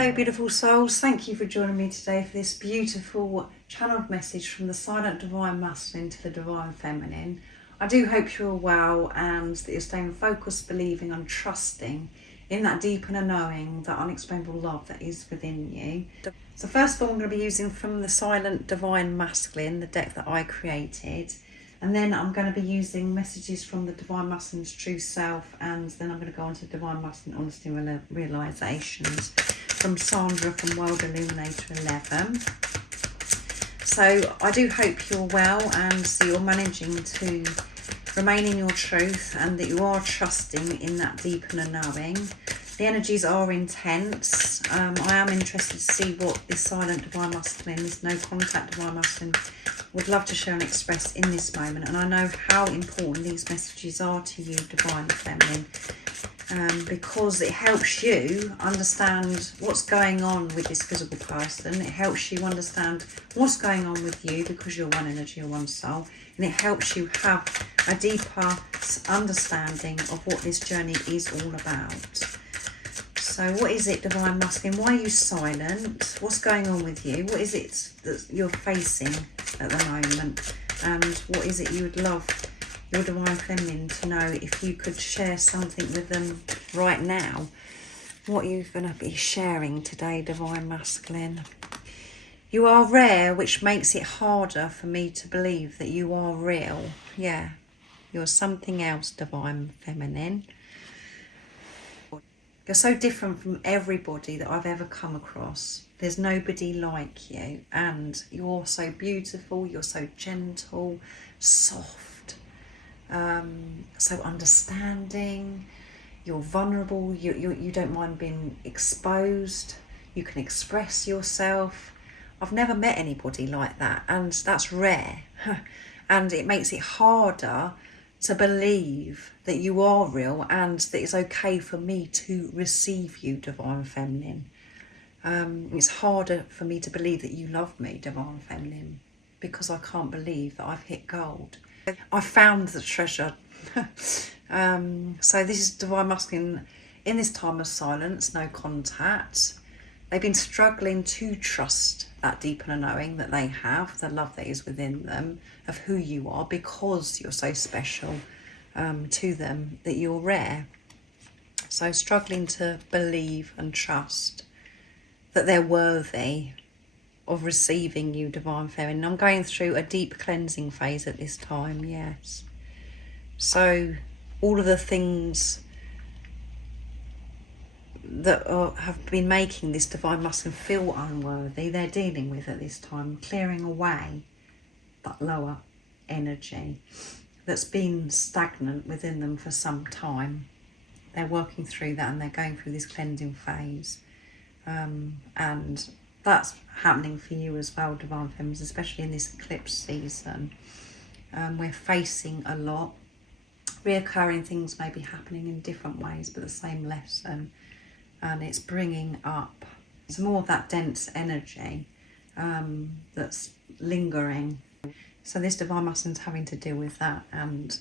Hello beautiful souls, thank you for joining me today for this beautiful channeled message from the silent divine masculine to the divine feminine. I do hope you're well and that you're staying focused, believing and trusting in that deep inner knowing, that unexplainable love that is within you. So first of all, I'm going to be using from the silent divine masculine, the deck that I created. And then I'm going to be using messages from the Divine Masculine's True Self, and then I'm going to go on to Divine Masculine Honesty and Realizations from Sandra from World Illuminator 11. So I do hope you're well and that you're managing to remain in your truth and that you are trusting in that deep inner knowing. The energies are intense. I am interested to see what this silent Divine Masculine, this no contact Divine Masculine, would love to share and express in this moment. And I know how important these messages are to you, Divine Feminine, because it helps you understand what's going on with this physical person. It helps you understand what's going on with you because you're one energy or one soul. And it helps you have a deeper understanding of what this journey is all about. So what is it, Divine Masculine? Why are you silent? What's going on with you? What is it that you're facing at the moment? And what is it you would love your Divine Feminine to know if you could share something with them right now? What are you going to be sharing today, Divine Masculine? You are rare, which makes it harder for me to believe that you are real. Yeah, you're something else, Divine Feminine. You're so different from everybody that I've ever come across. There's nobody like you, and you're so beautiful, you're so gentle, soft, so understanding, you're vulnerable, you don't mind being exposed, you can express yourself. I've never met anybody like that, and that's rare. And it makes it harder to believe that you are real and that it's okay for me to receive you, Divine Feminine. It's harder for me to believe that you love me, Divine Feminine, because I can't believe that I've hit gold. I found the treasure. So this is Divine Masculine in this time of silence, no contact. They've been struggling to trust that deep inner knowing that they have, the love that is within them, of who you are, because you're so special to them, that you're rare. So struggling to believe and trust that they're worthy of receiving you, Divine Feminine. I'm going through a deep cleansing phase at this time, yes. So all of the things that have been making this Divine Masculine feel unworthy, they're dealing with at this time, clearing away that lower energy that's been stagnant within them for some time. They're working through that and they're going through this cleansing phase, and that's happening for you as well, Divine Femmes, especially in this eclipse season. We're facing a lot. Reoccurring things may be happening in different ways, but the same lesson. And it's bringing up some more of that dense energy that's lingering. So this Divine Masculine's having to deal with that and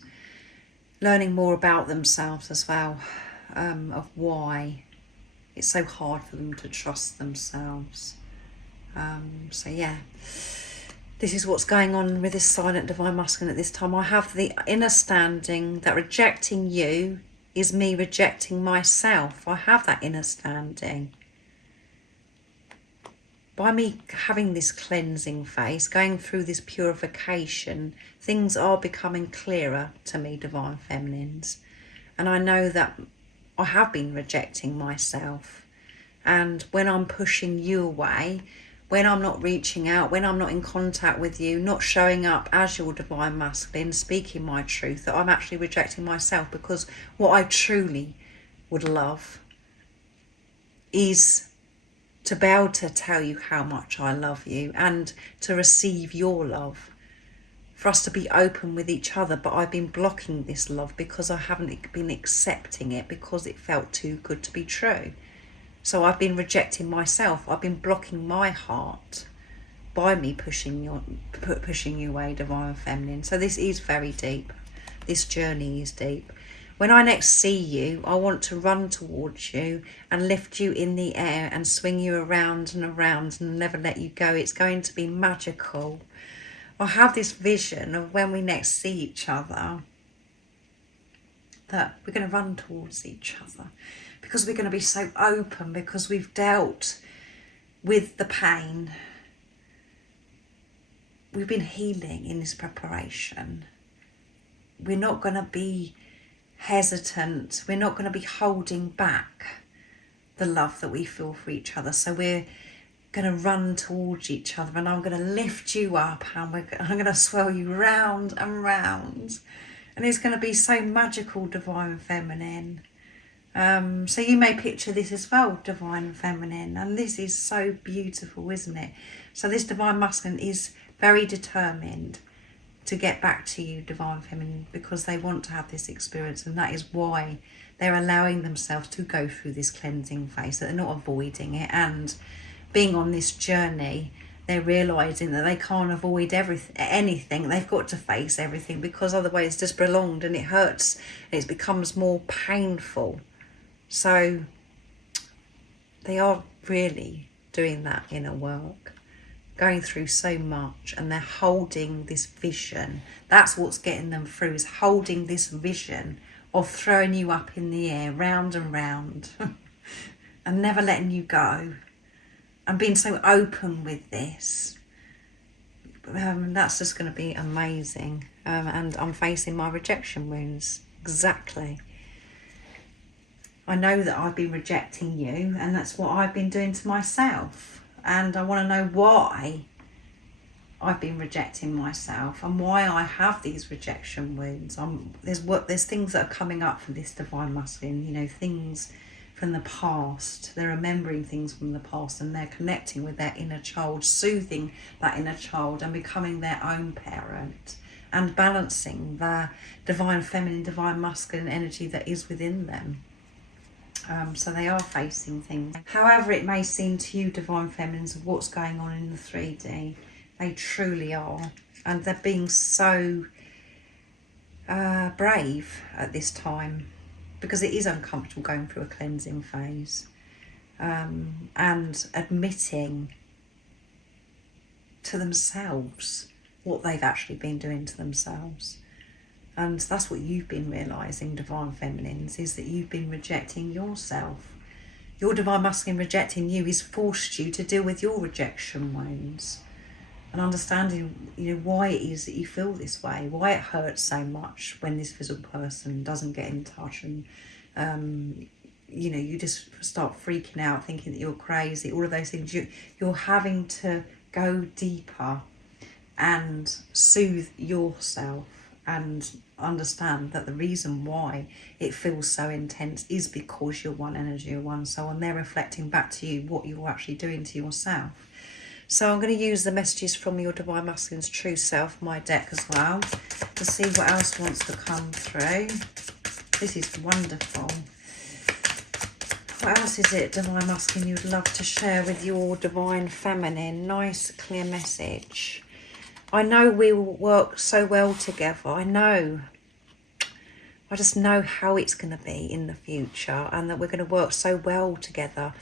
learning more about themselves as well, of why it's so hard for them to trust themselves. So yeah, this is what's going on with this silent Divine Masculine at this time. I have the understanding that rejecting you is me rejecting myself. I have that understanding. By me having this cleansing phase, going through this purification, things are becoming clearer to me, Divine Feminines. And I know that I have been rejecting myself. And when I'm pushing you away, when I'm not reaching out, when I'm not in contact with you, not showing up as your Divine Masculine, speaking my truth, that I'm actually rejecting myself, because what I truly would love is to be able to tell you how much I love you and to receive your love, for us to be open with each other. But I've been blocking this love because I haven't been accepting it, because it felt too good to be true. So I've been rejecting myself. I've been blocking my heart by me pushing you away, Divine Feminine. So this is very deep. This journey is deep. When I next see you, I want to run towards you and lift you in the air and swing you around and around and never let you go. It's going to be magical. I have this vision of when we next see each other, that we're going to run towards each other because we're going to be so open, because we've dealt with the pain. We've been healing in this preparation. We're not going to be hesitant. We're not going to be holding back the love that we feel for each other. So we're going to run towards each other, and I'm going to lift you up, and I'm going to swirl you round and round, and it's going to be so magical, divine feminine. So you may picture this as well, divine feminine, and this is so beautiful, isn't it? So this divine masculine is very determined to get back to you, divine feminine, because they want to have this experience, and that is why they're allowing themselves to go through this cleansing phase, that they're not avoiding it. And being on this journey, they're realising that they can't avoid anything. They've got to face everything, because otherwise it's just prolonged and it hurts and it becomes more painful. So they are really doing that inner work, going through so much, and they're holding this vision. That's what's getting them through, is holding this vision of throwing you up in the air, round and round, and never letting you go, and being so open with this. That's just going to be amazing. And I'm facing my rejection wounds. Exactly. I know that I've been rejecting you, and that's what I've been doing to myself. And I want to know why I've been rejecting myself and why I have these rejection wounds. There's things that are coming up for this divine masculine, you know, things from the past. They're remembering things from the past, and they're connecting with their inner child, soothing that inner child and becoming their own parent, and balancing the divine feminine, divine masculine energy that is within them. So they are facing things. However it may seem to you, divine feminines, of what's going on in the 3D, they truly are. And they're being so brave at this time, because it is uncomfortable going through a cleansing phase, and admitting to themselves what they've actually been doing to themselves. And that's what you've been realising, divine feminines, is that you've been rejecting yourself. Your divine masculine rejecting you has forced you to deal with your rejection wounds, and understanding, you know, why it is that you feel this way, why it hurts so much when this physical person doesn't get in touch, and you know, you just start freaking out, thinking that you're crazy, all of those things. You're having to go deeper and soothe yourself, and understand that the reason why it feels so intense is because you're one energy, you're one soul, and they're reflecting back to you what you're actually doing to yourself. So I'm going to use the messages from your divine masculine's true self, my deck, as well, to see what else wants to come through. This is wonderful. What else is it, divine masculine, you'd love to share with your divine feminine? Nice, clear message. I know we will work so well together. I just know how it's going to be in the future, and that we're going to work so well together.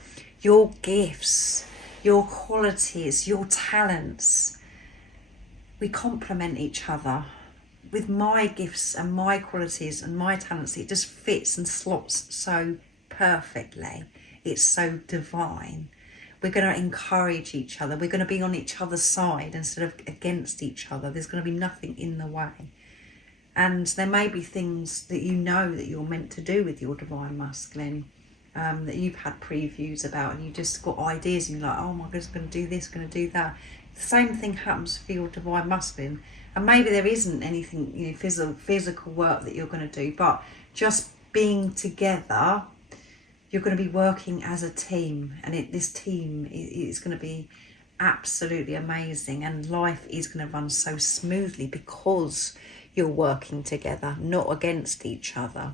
Your gifts, your qualities, your talents, we complement each other. With my gifts and my qualities and my talents, it just fits and slots so perfectly. It's so divine. We're going to encourage each other. We're going to be on each other's side instead of against each other. There's going to be nothing in the way. And there may be things that you know that you're meant to do with your divine masculine, that you've had previews about, and you just got ideas, and you're like, oh my goodness, I'm going to do this, going to do that. The same thing happens for your divine masculine. And maybe there isn't anything, you know, physical work that you're going to do, but just being together, you're going to be working as a team, and this team is going to be absolutely amazing, and life is going to run so smoothly because you're working together, not against each other.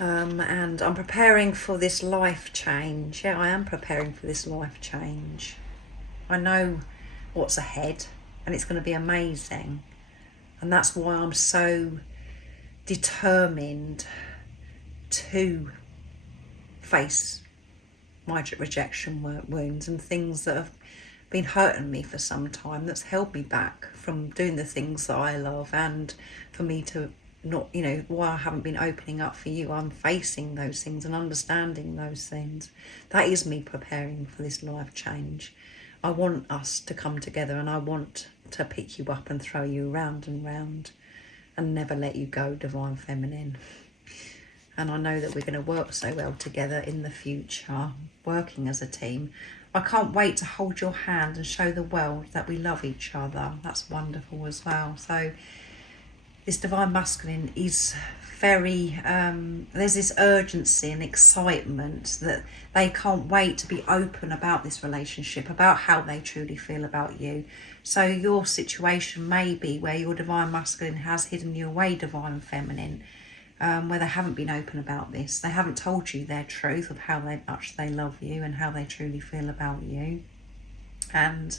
And I'm preparing for this life change. Yeah, I am preparing for this life change. I know what's ahead, and it's going to be amazing, and that's why I'm so determined to face my rejection wounds and things that have been hurting me for some time, that's held me back from doing the things that I love, and for me to not, you know, why I haven't been opening up for you. I'm facing those things and understanding those things. That is me preparing for this life change. I want us to come together, and I want to pick you up and throw you round and round and never let you go, Divine Feminine. And I know that we're going to work so well together in the future, working as a team. I can't wait to hold your hand and show the world that we love each other. That's wonderful as well. So this Divine Masculine is very, there's this urgency and excitement that they can't wait to be open about this relationship, about how they truly feel about you. So your situation may be where your Divine Masculine has hidden you away, Divine Feminine, where they haven't been open about this. They haven't told you their truth of how much they love you and how they truly feel about you. And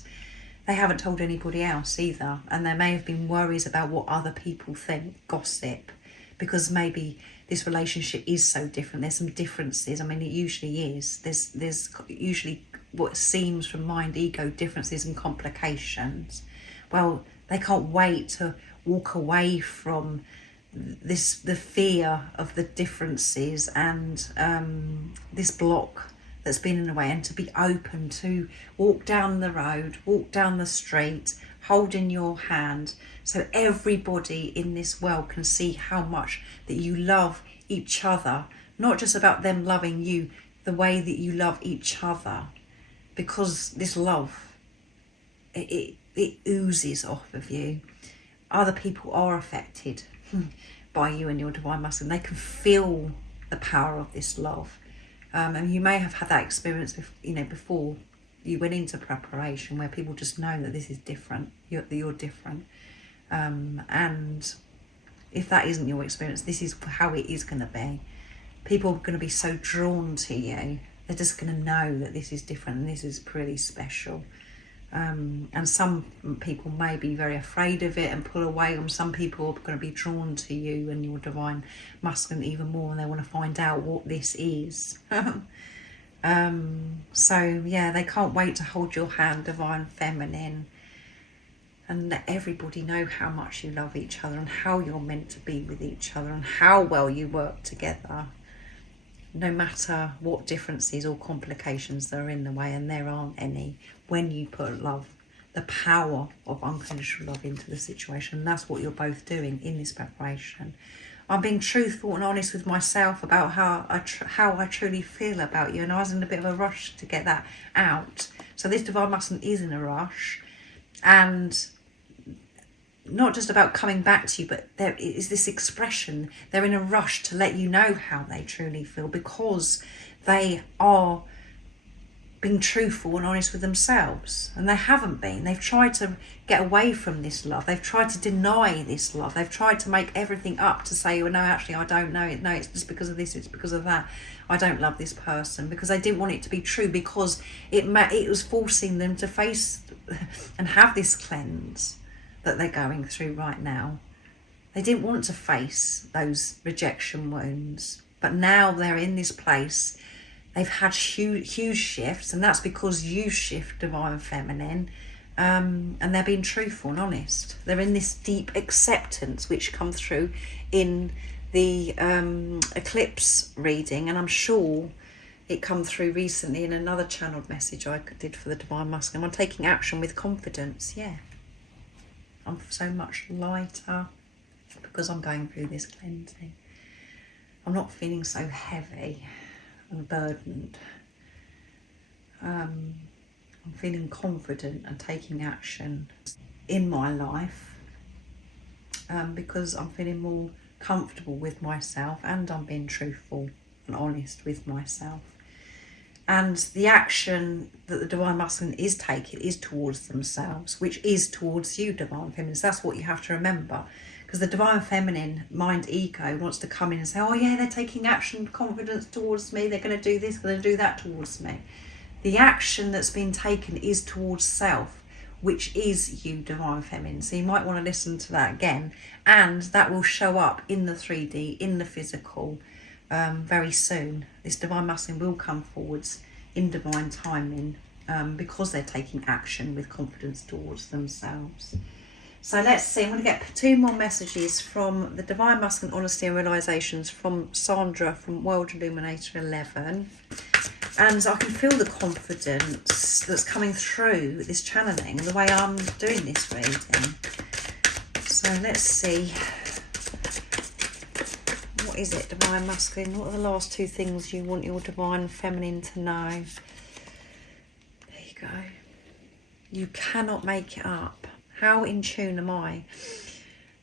they haven't told anybody else either. And there may have been worries about what other people think, gossip, because maybe this relationship is so different. There's some differences. I mean, it usually is. There's usually what seems from mind, ego differences and complications. Well, they can't wait to walk away from the fear of the differences and this block that's been in the way, and to be open to walk down the road, walk down the street, holding your hand, so everybody in this world can see how much that you love each other, not just about them loving you, the way that you love each other, because this love, it oozes off of you. Other people are affected by you and your Divine Masculine. They can feel the power of this love. And you may have had that experience, before you went into preparation, where people just know that this is different, that you're different. And if that isn't your experience, this is how it is going to be. People are going to be so drawn to you. They're just going to know that this is different and this is pretty special. And some people may be very afraid of it and pull away, and some people are going to be drawn to you and your Divine Masculine even more, and they want to find out what this is. So yeah, they can't wait to hold your hand, Divine Feminine, and let everybody know how much you love each other and how you're meant to be with each other and how well you work together, no matter what differences or complications that are in the way, and there aren't any, when you put love, the power of unconditional love into the situation. And that's what you're both doing in this preparation. I'm being truthful and honest with myself about how I truly feel about you, and I was in a bit of a rush to get that out. So this Divine Masculine is in a rush, and not just about coming back to you, but there is this expression. They're in a rush to let you know how they truly feel, because they are being truthful and honest with themselves, and they haven't been. They've tried to get away from this love. They've tried to deny this love. They've tried to make everything up to say, well, no, actually, I don't know it. No, it's just because of this. It's because of that. I don't love this person, because they didn't want it to be true, because it was forcing them to face and have this cleanse that they're going through right now. They didn't want to face those rejection wounds, but now they're in this place. They've had huge shifts, and that's because you shift, Divine Feminine, and they're being truthful and honest. They're in this deep acceptance, which come through in the eclipse reading, and I'm sure it come through recently in another channeled message I did for the Divine Masculine. I'm taking action with confidence. Yeah, I'm so much lighter because I'm going through this cleansing. I'm not feeling so heavy and burdened. I'm feeling confident and taking action in my life, because I'm feeling more comfortable with myself, and I'm being truthful and honest with myself. And the action that the Divine Masculine is taking is towards themselves, which is towards you, Divine Feminine. So that's what you have to remember. Because the Divine Feminine mind ego wants to come in and say, oh yeah, they're taking action, confidence towards me, they're going to do this, going to do that towards me. The action that's been taken is towards self. which is you, divine feminine. So you might want to listen to that again, and that will show up in the 3D, in the physical, very soon. This divine masculine will come forwards in divine timing, because they're taking action with confidence towards themselves. So let's see, I'm going to get 2 more messages from the Divine Masculine Honesty and Realizations from Sandra from World Illuminator 11. And I can feel the confidence that's coming through with this channeling, the way I'm doing this reading. So let's see. What is it, Divine Masculine? What are the last 2 things you want your Divine Feminine to know? There you go. You cannot make it up. How in tune am I?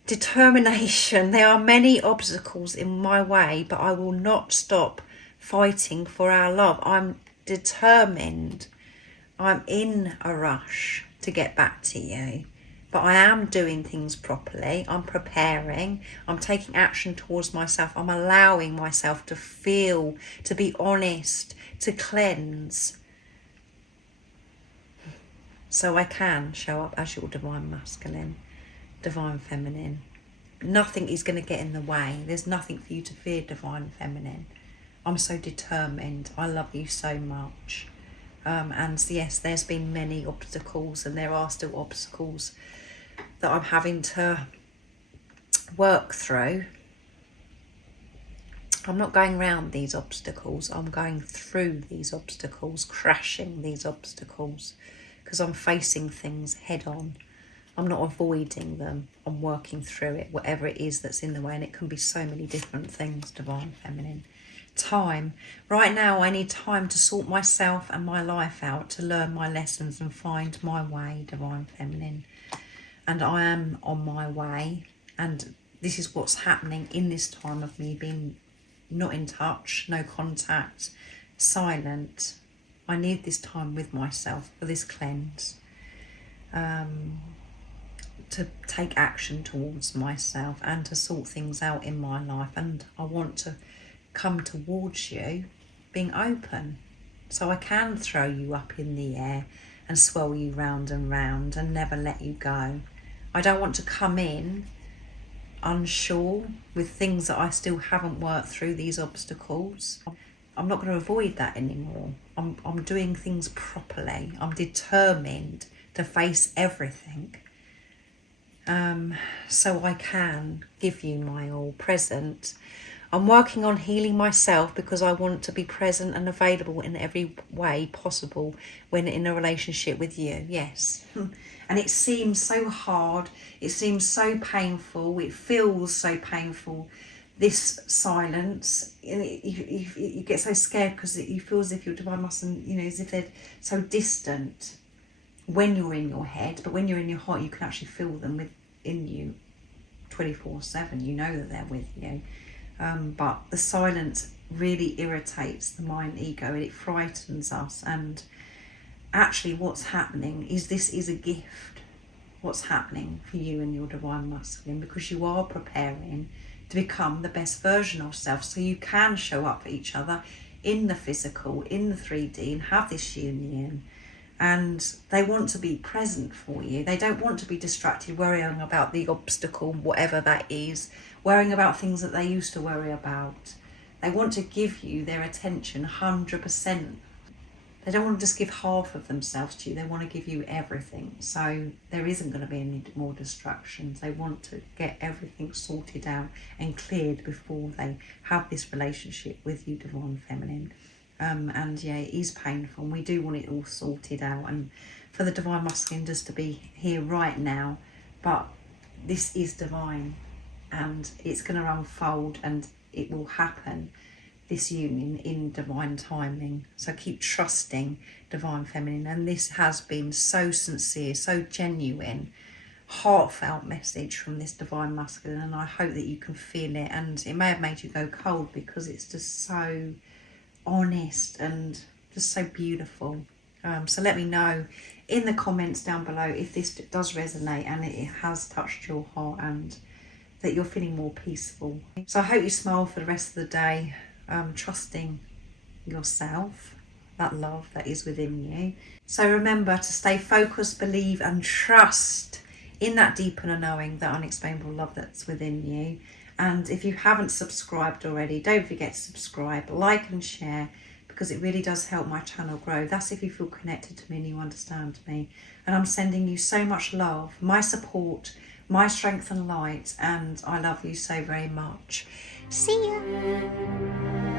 Determination. There are many obstacles in my way, but I will not stop fighting for our love. I'm determined. I'm in a rush to get back to you, but I am doing things properly. I'm preparing. I'm taking action towards myself. I'm allowing myself to feel, to be honest, to cleanse, so I can show up as your divine masculine, divine feminine. Nothing is going to get in the way. There's nothing for you to fear, divine feminine. I'm so determined. I love you so much. And yes, there's been many obstacles, and there are still obstacles that I'm having to work through. I'm not going round these obstacles. I'm going through these obstacles, crashing these obstacles, because I'm facing things head on. I'm not avoiding them. I'm working through it, whatever it is that's in the way. And it can be so many different things, divine feminine. Time. Right now, I need time to sort myself and my life out, to learn my lessons and find my way, divine feminine. And I am on my way. And this is what's happening in this time of me being not in touch, no contact, silent. I need this time with myself for this cleanse, to take action towards myself and to sort things out in my life. And I want to come towards you being open, so I can throw you up in the air and swirl you round and round and never let you go. I don't want to come in unsure with things that I still haven't worked through, these obstacles. I'm not going to avoid that anymore. I'm doing things properly. I'm determined to face everything, so I can give you my all present. I'm working on healing myself because I want to be present and available in every way possible when in a relationship with you. Yes. And it seems so hard. It seems so painful. It feels so painful. This silence, you get so scared because you feel as if your divine mustn't, as if they're so distant when you're in your head, but when you're in your heart, you can actually feel them within you 24/7. You know that they're with you. But the silence really irritates the mind ego, and it frightens us. And actually what's happening is, this is a gift, what's happening for you and your divine masculine, because you are preparing to become the best version of self, so you can show up for each other in the physical, in the 3D, and have this union. And they want to be present for you. They don't want to be distracted, worrying about the obstacle, whatever that is, worrying about things that they used to worry about. They want to give you their attention 100%. They don't want to just give half of themselves to you. They want to give you everything. So there isn't going to be any more distractions. They want to get everything sorted out and cleared before they have this relationship with you, divine feminine. And yeah, it is painful. We do want it all sorted out, and for the divine masculine just to be here right now. But this is divine, and it's going to unfold, and it will happen, this union, in divine timing. So keep trusting, divine feminine. And this has been so sincere, so genuine, heartfelt message from this divine masculine, and I hope that you can feel it. And it may have made you go cold because it's just so honest and just so beautiful. So let me know in the comments down below if this does resonate and it has touched your heart, and that you're feeling more peaceful. So I hope you smile for the rest of the day, trusting yourself, that love that is within you. So remember to stay focused, believe and trust in that deep inner knowing, that unexplainable love that's within you. And if you haven't subscribed already, don't forget to subscribe, like and share, because it really does help my channel grow. That's if you feel connected to me and you understand me. And I'm sending you so much love, my support, my strength and light, and I love you so very much. See ya.